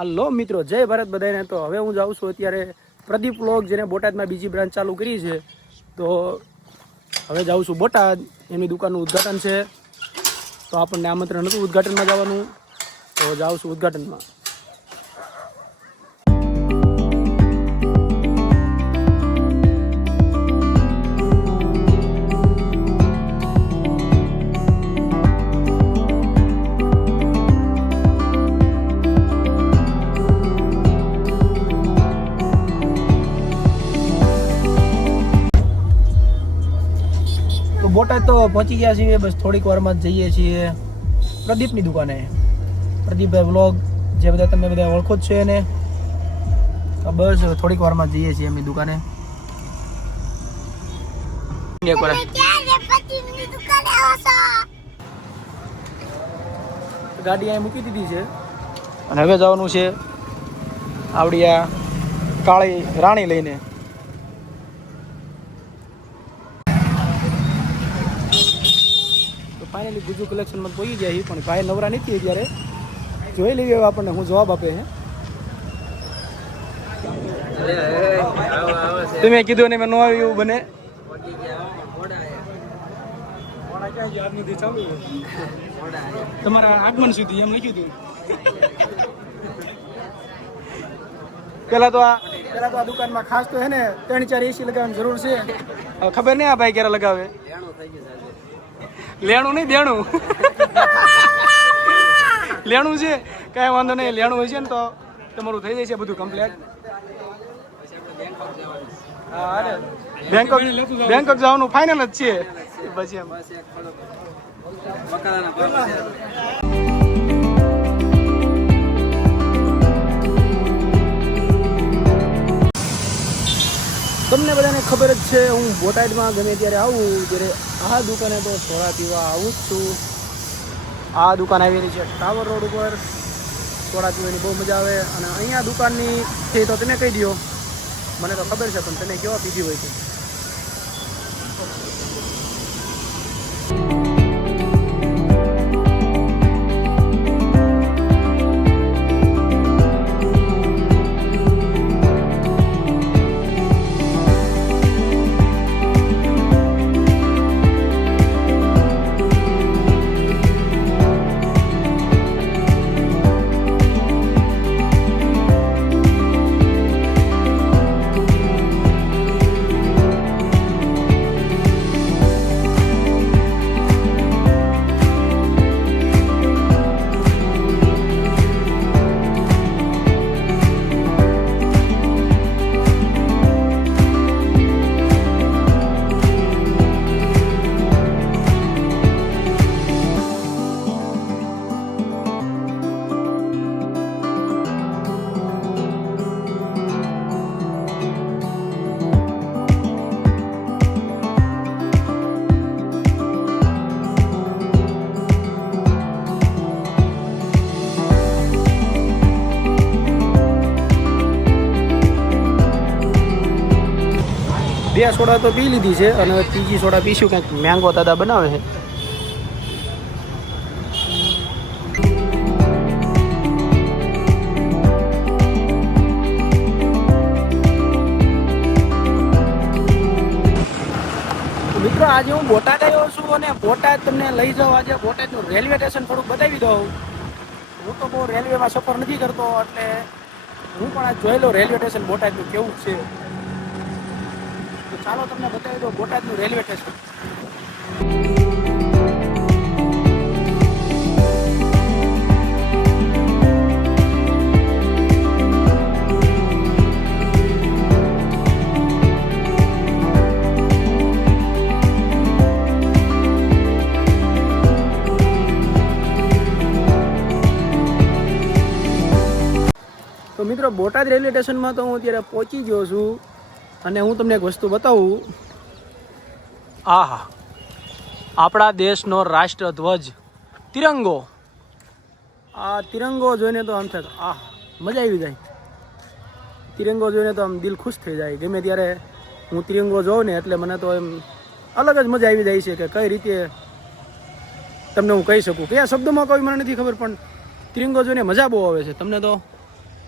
હાલો મિત્રો, જય ભારત બધાને। તો હવે હું જાઉં છું અત્યારે પ્રદીપ વ્લોગ, જેને બોટાદમાં બીજી બ્રાન્ચ ચાલુ કરી છે। તો હવે જાઉં છું બોટાદ, એમની દુકાનનું ઉદ્ઘાટન છે। તો આપણને આમંત્રણ હતું ઉદ્ઘાટનમાં જવાનું, તો જાઉં છું ઉદ્ઘાટનમાં। બોટાદ તો પહોંચી ગયા છીએ, બસ થોડીક વારમાં જ જઈએ છીએ પ્રદીપની દુકાને। પ્રદીપભાઈ વ્લોગ, જે બધા તમે બધા ઓળખો જ છો એને। તો બસ થોડીક વારમાં જ જઈએ છીએ એમની દુકાને। ગાડી અહીં મૂકી દીધી છે અને હવે જવાનું છે આવડી આ કાળી રાણી લઈને। ફાઇનલી ગુજુ કલેક્શનમાં પહોંચી ગયા છીએ, પણ ભાઈ નવરા નથી અત્યારે। જોઈ લઈએ આપણને હું જવાબ આપે છે। તમે કીધું ને મેં ન આવ્યું એવું બને। તમારા આગમન સુધી એમ લખ્યું હતું। પેલા તો આ દુકાનમાં ખાસ તો હે ને 3-4 AC લગાવવાની જરૂર છે। ખબર નહીં આ ભાઈ ક્યારે લગાવે। લેણું નહીં, દેણું લેણું છે, કાંઈ વાંધો નહીં। લેણું હોય છે ને તો તમારું થઈ જાય છે બધું કમ્પ્લીટ। હા, અરે બેંકોક જવાનું ફાઇનલ જ છે પછી એમ। તમને બધાને ખબર જ છે, હું બોટાદમાં ગમે ત્યારે આવું ત્યારે આ દુકાને તો સોડા પીવા આવું જ છું। આ દુકાન આવેલી છે ટાવર રોડ ઉપર। સોડા પીવાની બહુ મજા આવે। અને અહીંયા દુકાનની છે તો તમે કહી દો, મને તો ખબર છે, પણ તમે કેવા પીધી હોય છે? બે સોડા તો પી લીધી છે અને ત્રીજી સોડા પીશું, કંઈક મેંગો દાદા બનાવે છે। મિત્રો, આજે હું બોટાદ આવ્યો છું અને બોટાદ તમને લઈ જાઉં। આજે બોટાદનું રેલવે સ્ટેશન થોડુંક બતાવી દઉં। હું તો બહુ રેલવેમાં સફર નથી કરતો, એટલે હું પણ આજ જોઈ લઉં રેલવે સ્ટેશન બોટાદનું કેવું છે। ચાલો તમને બતાવી દો બોટાદનું રેલવે સ્ટેશન। તો મિત્રો, બોટાદ રેલવે સ્ટેશનમાં તો હું અત્યારે પહોંચી ગયો છું અને હું તમને એક વસ્તુ બતાવું। આહા, આપણા દેશનો રાષ્ટ્રધ્વજ તિરંગો। આ તિરંગો જોઈને તો આમ થાય આહ, મજા આવી જાય। તિરંગો જોઈને તો આમ દિલ ખુશ થઈ જાય। ગમે ત્યારે હું તિરંગો જોઉં ને એટલે મને તો એમ અલગ જ મજા આવી જાય છે કે કઈ રીતે તમને હું કહી શકું। કયા શબ્દોમાં કોઈ મને નથી ખબર, પણ તિરંગો જોઈને મજા બહુ આવે છે। તમને તો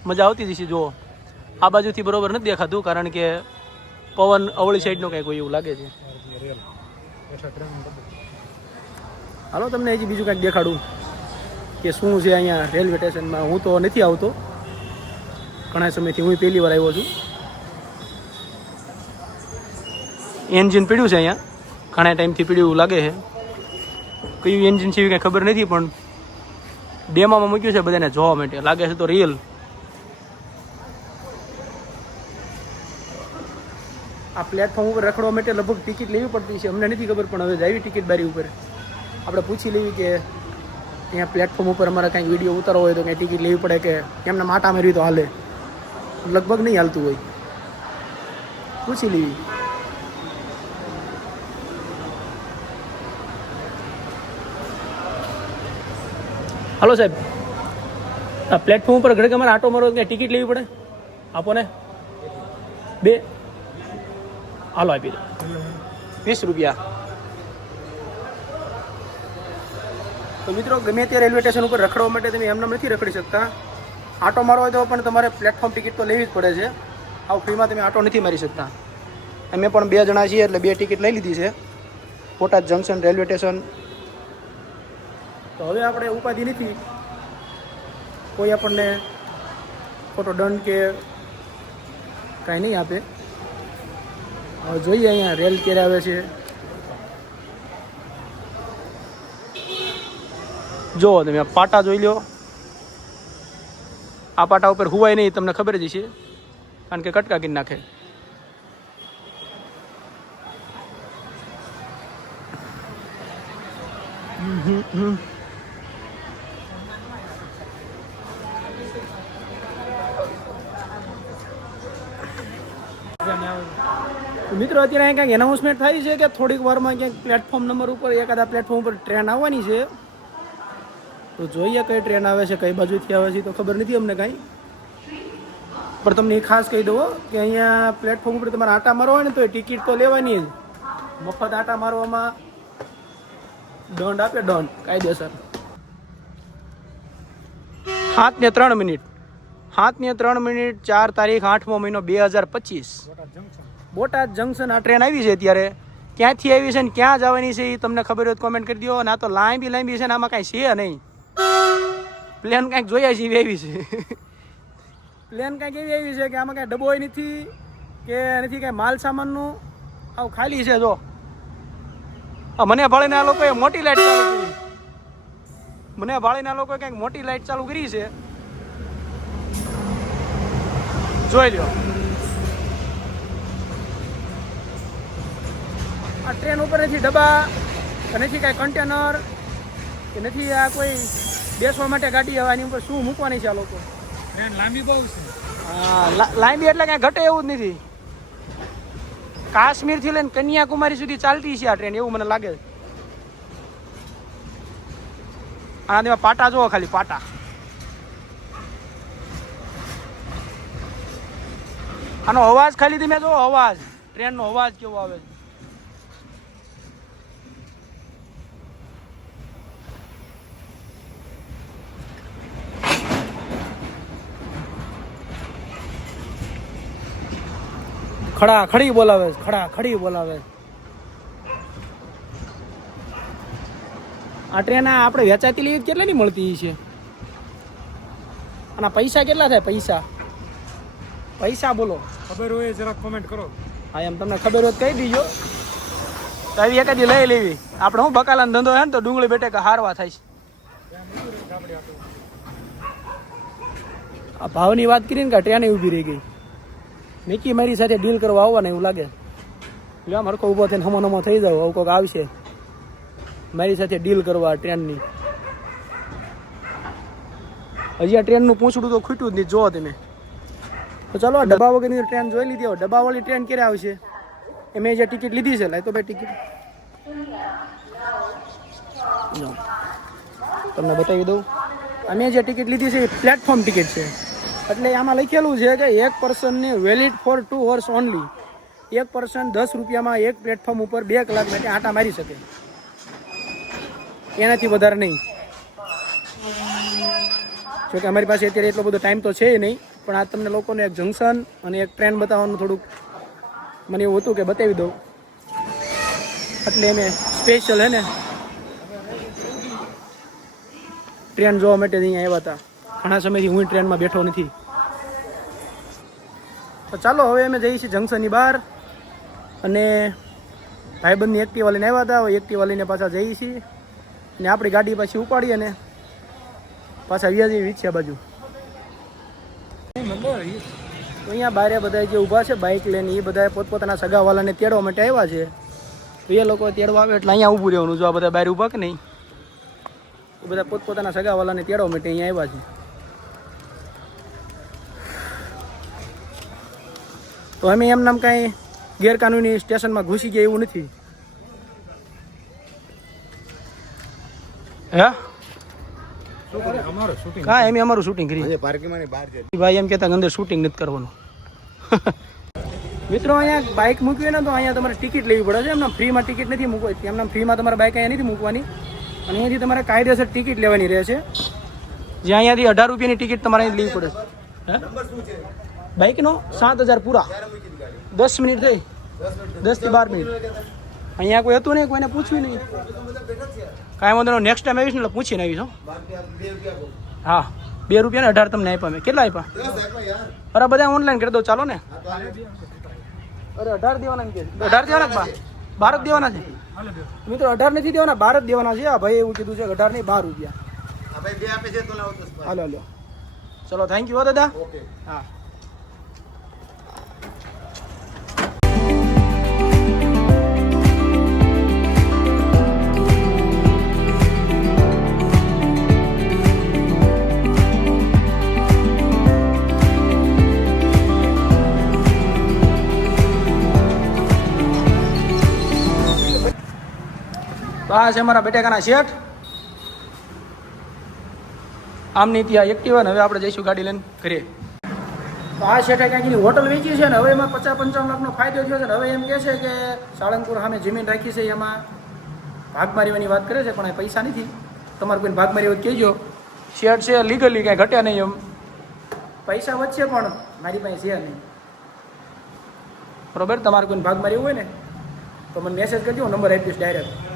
મજા આવતી હતી. જુઓ આ બાજુથી બરોબર નથી દેખાતું કારણ કે પવન અવળી સાઈડનો કંઈક હોય એવું લાગે છે. હાલો તમને હજી બીજું કંઈક દેખાડું કે શું છે અહીંયા રેલવે સ્ટેશનમાં. હું તો નથી આવતો, ઘણા સમયથી હું પહેલી વાર આવ્યો છું. એન્જિન પીડ્યું છે અહીંયા, ઘણા ટાઈમથી પીડ્યું એવું લાગે છે. કયું એન્જિન છે એવી કંઈ ખબર નથી, પણ ડેમામાં મૂક્યું છે બધાને જોવા માટે. લાગે છે તો રિયલ. આ પ્લેટફોર્મ ઉપર રખડવા માટે લગભગ ટિકિટ લેવી પડતી છે, અમને નથી ખબર, પણ હવે જ આવી ટિકિટ બારી ઉપર. આપણે પૂછી લેવી કે અહીંયા પ્લેટફોર્મ ઉપર અમારે કાંઈક વિડીયો ઉતારવો હોય તો કાંઈ ટિકિટ લેવી પડે કે એમને માટા મારવી તો હાલે. લગભગ નહીં હાલતું હોય, પૂછી લેવી. હલો સાહેબ, આ પ્લેટફોર્મ ઉપર ઘડીક અમારે આટો મારો ત્યાં ટિકિટ લેવી પડે? આપો ને 2. હાલો આપી દો 20 રૂપિયા. તો મિત્રો ગમે તે રેલવે સ્ટેશન ઉપર રખડવા માટે તમે એમને નથી રખડી શકતા. આટો મારવો હોય તો પણ તમારે પ્લેટફોર્મ ટિકિટ તો લેવી જ પડે છે. આવું ફ્રીમાં તમે આટો નથી મારી શકતા. અમે પણ 2 જણા છીએ એટલે 2 ટિકિટ લઈ લીધી છે. Botad junction railway station. તો હવે આપણે ઉપાધિ નથી, કોઈ આપણને ખોટો દંડ કે કાંઈ નહીં આપે. હવે જોઈએ અહીંયા રેલ ક્યારે આવે છે. જો તમે પાટા જોઈ લો. આ પાટા ઉપર હુવાય નહીં, તમને ખબર જ છે, કારણ કે કટકા કરી નાખે. મિત્રો અત્યારે ક્યાંક એનાઉન્સમેન્ટ થાય છે કે થોડીક વારમાં ક્યાંક પ્લેટફોર્મ નંબર ઉપર એકાદા પ્લેટફોર્મ ઉપર ટ્રેન આવવાની છે. તો જોઈએ કઈ ટ્રેન આવે છે, કઈ બાજુથી આવે છે તો ખબર નથી અમને કાંઈ. પણ તમને એ ખાસ કહી દઉં કે અહીંયા પ્લેટફોર્મ ઉપર તમારે આટા મારવા હોય ને તો એ ટિકિટ તો લેવાની જ. મફત આટા મારવામાં દંડ આપે, દંડ કાયદેસર. 7:03 7:03 4 તારીખ 8મો મહિનો 2025. બોટાદ જંકશન આ ટ્રેન આવી છે. અત્યારે ક્યાંથી આવી છે ને ક્યાં જવાની છે એ તમને ખબર હોય તો કોમેન્ટ કરી દો. ના તો લાંબી છે ને આમાં કાંઈ છે નહીં. પ્લેન કાંઈક જોયા છે એવી આવી છે. પ્લેન કાંઈક એવી આવી છે કે આમાં કાંઈ ડબ્બો નથી કે નથી કાંઈ માલ સામાનનું, આવું ખાલી છે. જો મને ભાળીને આ લોકોએ મોટી લાઇટ ચાલુ કરી. મને ભાળીને આ લોકોએ કંઈક મોટી લાઇટ ચાલુ કરી છે, જોઈ લો. આ ટ્રેન ઉપર નથી ડબ્બા, નથી કાંઈ કન્ટેનર કે નથી આ કોઈ બેસવા માટે ગાડી. હવે આની ઉપર શું મૂકવાની છે આ લોકો? ટ્રેન લાંબી બહુ છે. હા, લાંબી એટલે કાંઈ ઘટે એવું જ નથી. કાશ્મીરથી લઈને કન્યાકુમારી સુધી ચાલતી છે આ ટ્રેન, એવું મને લાગે. આના તેમાં પાટા જોવો, ખાલી પાટા. આનો અવાજ ખાલી તમે જો, અવાજ ટ્રેનનો અવાજ કેવો આવે છે. ખડા ખડી બોલાવે, ખડા ખડી બોલાવે. આ ટ્રેન આપણે વેચાતી લઈએ કેટલાની મળતી છે? આના પૈસા કેટલા થાય? પૈસા બોલો, ખબર હોય જરા કોમેન્ટ કરો. હા, એમ તમને ખબર હોય કહી દીજો. તો આવી એકાદી લઈ લેવી. આપણે શું બકાલાનો ધંધો છે ને તો ડુંગળી બેટે હારવા થાય છે. આ ભાવની વાત કરીને કે ટ્રેન ઊભી રહી ગઈ. નિકી મારી સાથે ડીલ કરવા આવવાને એવું લાગે. એટલે આમ હરકો ઊભો થઈને હમો થઈ જાવ, આવું કોઈક આવશે મારી સાથે ડીલ કરવા ટ્રેનની. હજી આ ટ્રેનનું પૂંછડું તો ખૂટ્યું જ નહીં, જોવો તમે. તો ચાલો આ ડબ્બા વગરની ટ્રેન જોઈ લીધી. હવે ડબ્બાવાળી ટ્રેન ક્યારે આવશે? એ મેં જે ટિકિટ લીધી છે, લાય તો ભાઈ ટિકિટ તમને બતાવી દઉં. અમે જે ટિકિટ લીધી છે એ પ્લેટફોર્મ ટિકિટ છે. એટલે આમાં લખેલું છે કે એક પર્સનની વેલિડ ફોર 2 hours ઓનલી. એક પર્સન 10 રૂપિયામાં એક પ્લેટફોર્મ ઉપર 2 કલાક માટે આંટા મારી શકે, એનાથી વધારે નહીં. જોકે અમારી પાસે અત્યારે એટલો બધો ટાઈમ તો છે નહીં, પણ આ તમને લોકોને એક જંકશન અને એક ટ્રેન બતાવવાનું થોડુંક મને એવું હતું કે બતાવી દઉં, એટલે અમે સ્પેશિયલ હે ને ટ્રેન જોવા માટે અહીંયા આવ્યા હતા. ઘણા સમયથી હું ટ્રેનમાં બેઠો નથી. તો ચાલો હવે અમે જઈએ છીએ જંકશનની બહાર, અને ભાઈબંધની એક્ટિવા લઈને આવ્યા હતા. હવે એક્ટિવા લઈને પાછા જઈએ છીએ ને આપણી ગાડી પાછી ઉપાડી અને પાછા વ્યા જઈએ વીછ્યા બાજુ. તો અહીંયા બારે બધા જે ઊભા છે બાઇક લઈને એ બધા પોતપોતાના સગાવાલાને તેડવા માટે આવ્યા છે. તો એ લોકો તેડવા આવે એટલે અહીંયા ઊભું રહેવાનું. જો આ બધા બહાર ઊભા કે નહીં, એ બધા પોતપોતાના સગાવાલાને તેડવા માટે અહીંયા આવ્યા છે. તો અમે એમ નામ કાંઈ ગેરકાનૂની સ્ટેશનમાં ઘૂસી ગયા એવું નથી. હે કાંઈ એમ અમારું શૂટિંગ કરી ભાઈ એમ કહેતા અંદર શૂટિંગ નથી કરવાનું. મિત્રો અહીંયા બાઇક મૂકવી ને તો અહીંયા તમારે ટિકિટ લેવી પડે છે. એમના ફ્રીમાં ટિકિટ નથી મૂકવી. એમના ફ્રીમાં તમારે બાઇક અહીંયા નથી મૂકવાની, અને અહીંયાથી તમારે કાયદેસર ટિકિટ લેવાની રહે છે. જે અહીંયાથી 18 રૂપિયાની ટિકિટ તમારે અહીં લેવી પડે છે. બાઇકનો 7,000 પૂરા. 10 મિનિટ થઈ, 10 થી 12 મિનિટ. અહીંયા કોઈ હતું નહીં, કોઈને પૂછ્યું નહીં. કાંઈ વાંધો નહીં, નેક્સ્ટ ટાઈમ આવીશ ને એટલે પૂછીને આવીશ. હા 2 રૂપિયા ને 18 તમને આપ્યા. મેં કેટલા આપ્યા? અરે બધા ઓનલાઈન કરી દો ચાલો ને. અરે 18 દેવાના કે 18 દેવાના, 12 જ દેવાના છે મિત્રો. 18 નથી દેવાના, 12 જ દેવાના છે. આ ભાઈ એવું કીધું છે 18 નહીં 12 રૂપિયા. હાલો હાલો ચલો, થેન્ક યુ દાદા. હા આ છે અમારા બટેકાના શેઠ. આમની ત્યાં એક્ટિવા ને હવે આપણે જઈશું ગાડી લઈને ઘરે. તો આ શેઠે ક્યાંકની હોટલ વેચી છે ને હવે એમાં 50-55 લાખનો ફાયદો થયો છે ને હવે એમ કહે છે કે સાળંગપુર સામે જમીન રાખી છે એમાં ભાગ મારીવાની વાત કરે છે, પણ એ પૈસા નથી. તમારે કોઈને ભાગ મારી હોય કહેજો. શેઠ છે લીગલી કાંઈ ઘટ્યા નહીં, એમ પૈસા વધશે પણ મારી પાસે છે નહીં. બરોબર, તમારે કોઈને ભાગ મારી હોય ને તો મને મેસેજ કરજો, નંબર આપીશ ડાયરેક્ટ.